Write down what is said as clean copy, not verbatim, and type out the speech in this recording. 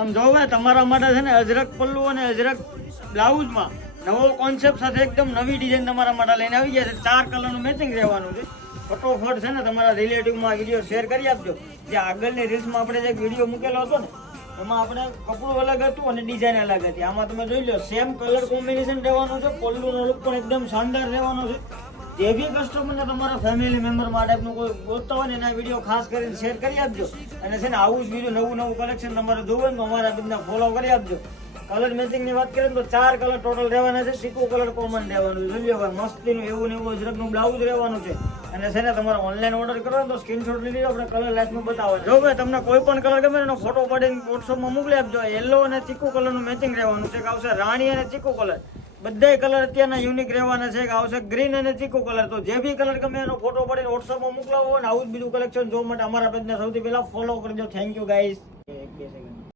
આમ જોવે તમારા માટે છે ને અજરક પલ્લુ અને અજરક બ્લાઉઝમાં નવો કોન્સેપ્ટ સાથે એકદમ નવી ડિઝાઇન તમારા માટે લઈને આવી ગયા છે. 4 કલરનું મેચિંગ રહેવાનું છે. ફટોફટ છે ને તમારા રિલેટિવમાં વિડીયો શેર કરી આપજો. જે આગળની રીલ્સમાં આપણે જે વિડીયો મૂકેલો હતો ને એમાં આપણે કપડું અલગ હતું અને ડિઝાઇન અલગ હતી. આમાં તમે જોઈ લો સેમ કલર કોમ્બિનેશન રહેવાનું છે. પલ્લુનો લુક પણ એકદમ શાનદાર રહેવાનો છે. જે બી કસ્ટમરને તમારા ફેમિલી મેમ્બર માટે કોઈ ગોતતા હોય ને એના વિડીયો ખાસ કરીને શેર કરી આપજો. અને છે ને આવું જ બીજું નવું કલેક્શન તમારે જોવું હોય ને તો અમારા બિઝનેસ ફોલો કરી આપજો. કલર મેચિંગની વાત કરીએ તો 4 કલર ટોટલ રહેવાના છે. સિકો કલર કોમન રહેવાનું છે. જોઈએ મસ્તીનું એવું ને એવું અજરકનું બ્લાઉઝ રહેવાનું છે. અને છે ને તમારે ઓનલાઈન ઓર્ડર કરો તો સ્ક્રીનશોટ લઈ લીધો આપણે કલર લાસ્ટમાં બતાવો. જો ભાઈ તમને કોઈ પણ કલર ગમે એનો ફોટો પાડીને વોટ્સઅપમાં મોકલી આપજો. યલો અને ચીકુ કલરનું મેચિંગ રહેવાનું છે. આવશે રાણી અને ચીકુ કલર. બધા કલર અત્યારના યુનિક રહેવાના છે. આવશે ગ્રીન અને ચીકુ કલર. તો જે બી કલર ગમે એનો ફોટો પાડીને વોટ્સઅપમાં મોકલાવો અને આવું જ બીજું કલેક્શન જોવા માટે અમારા પેજને સૌથી પહેલા ફોલો કરજો. Thank you guys. 1-2 સેકન્ડ.